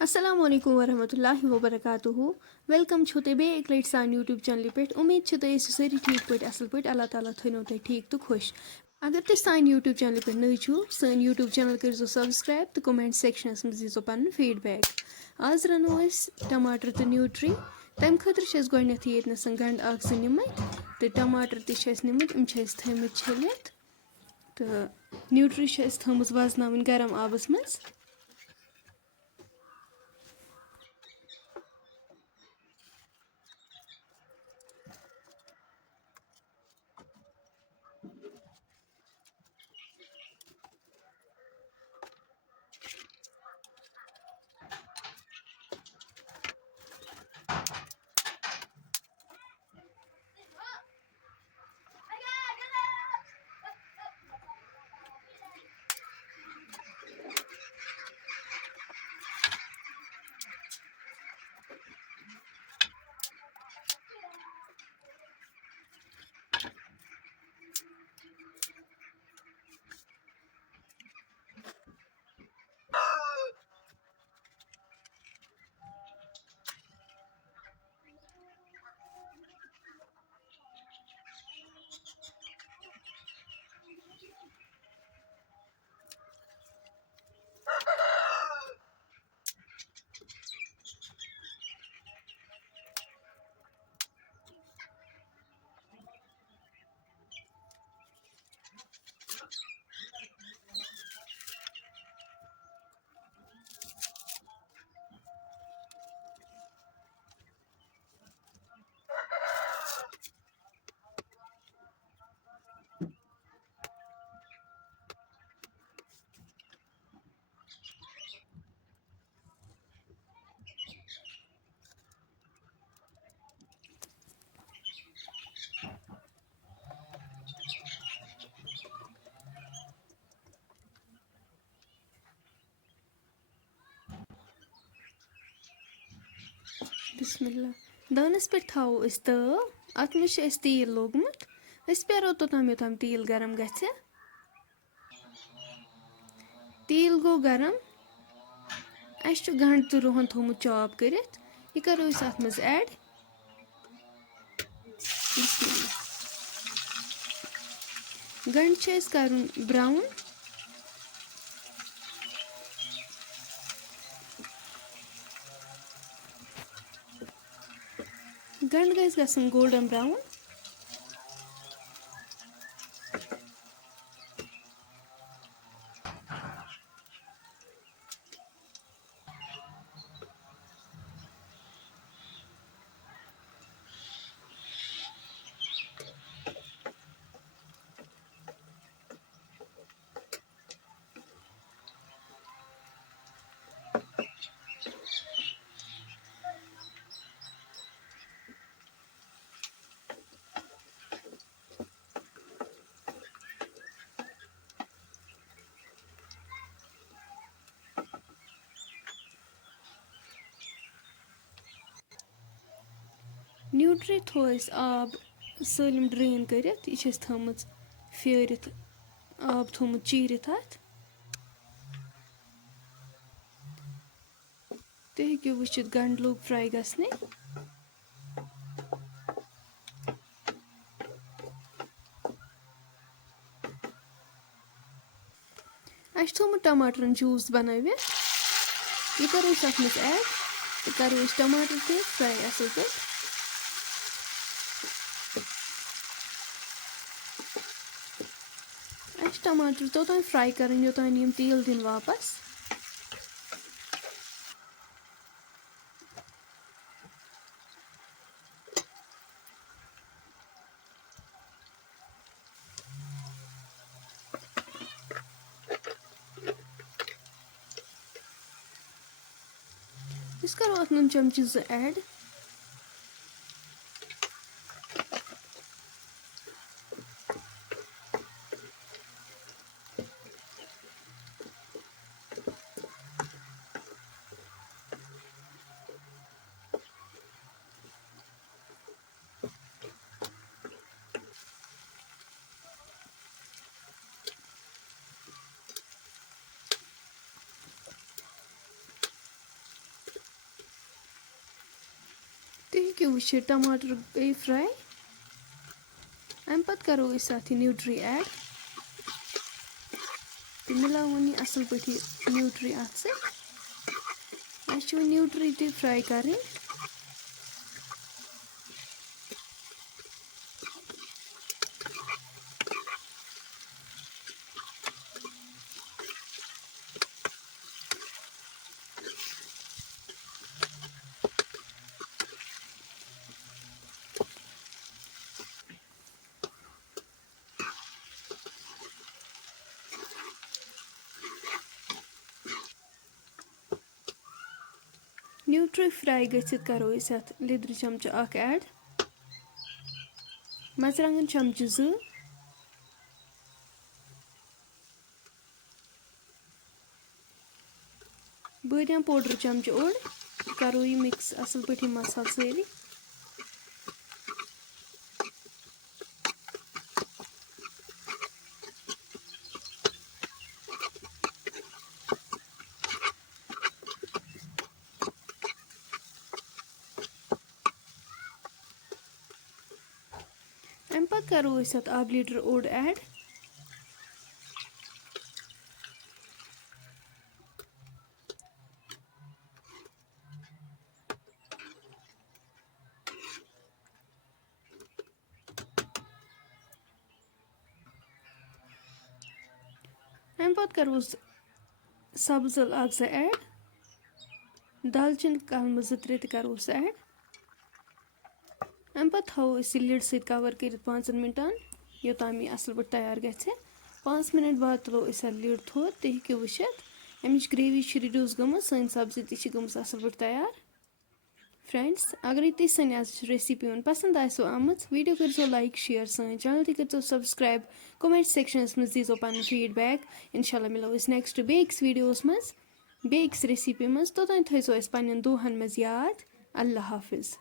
Assalamu alaikum warahmatullahi wabarakatuh. Welcome to be a great sign YouTube channel pet. Umeed chhe to sari theek pait asal pait Allah Taala thayno tay theek to khush. Agar te sign YouTube channel pet nahi chu, sign YouTube channel karzo subscribe to comment section as mzizo pan feedback. Az rano es tomato to nutri. Tam khatr shes goineth yet na sangand ak sinimit. The tomato te shes nimit im shes thamit chelet. The nutri shes thamus vaznavin garam abas mans. Bismillah. Danas पे थाओ इस तव अत में छ तेल लोगमुत अस पेरो तोताम योताम तेल गरम गछ तेल गो गरम अस गंड तो रोहन थोमुत चॉप करित यह करो अस अत मज ऐड बिस्मिल्लाह गंड छ अस करन ब्राउन गंड गस गसन गोल्डन ब्राउन न्यूट्री थो अस आब सलम ड्रेन करित यह थमच फेरित आब थोमुत चीरित अत तुम हेकु वुचित गंड लोग फ्राई गसने अस थोमुत टमाटरन जूस बनवित यह करो अस अत मज ऐड तो करो अस टमाटर ते फ्राई असल पे अस टमाटर तोतान फ्राई करन योतान यम तेल दिन वापस अस करो अत नुन चमचे ज ऐड हूँ वुचित टमाटर गई फ्राई अम पत् करो अथ न्यूट्री ऐड तो मिलावन यह असल पे न्यूट्री अत न्यूट्री ते फ्राई करें न्यूट्री फ्राई गच्छित करो अत लिद्र चमचह अख ऐड मर्चरंगन चमचह 2 बादाम पाउडर चमचह ओड करो यह मिक्स असल पे मसाल सारी अम पत् करो अत आब लीटर ओड ऐड अम पत् करो सब्ज यल अख 2 ऐड दालचीन कलम 2-3 करो ऐड अम पत् थो लिड सहित कवर कर 5 मिनटन योताम यह असल पे तैयार गए 5 मिनट बाद तुलो लिड थोद तुम हूँ वुचित अमिच ग्रेवी रिड्यूस गम सन सब्जी ती गम असल पे तैयार फ्रेंड्स अगर तुम सन रेसिपी पसंद आसो आमच वीडियो करो लाइक शेयर सन चैनल ती करो सब्सक्राइब कमेंट सेक्शनस मज दीजो पन फीडबैक इंशाल्लाह मिलो नेक्स्ट बेक्स वीडियोस मज बेक्स रेसिपी मज तोतान थो पन्न दोहन मज याद अल्लाह हाफिज।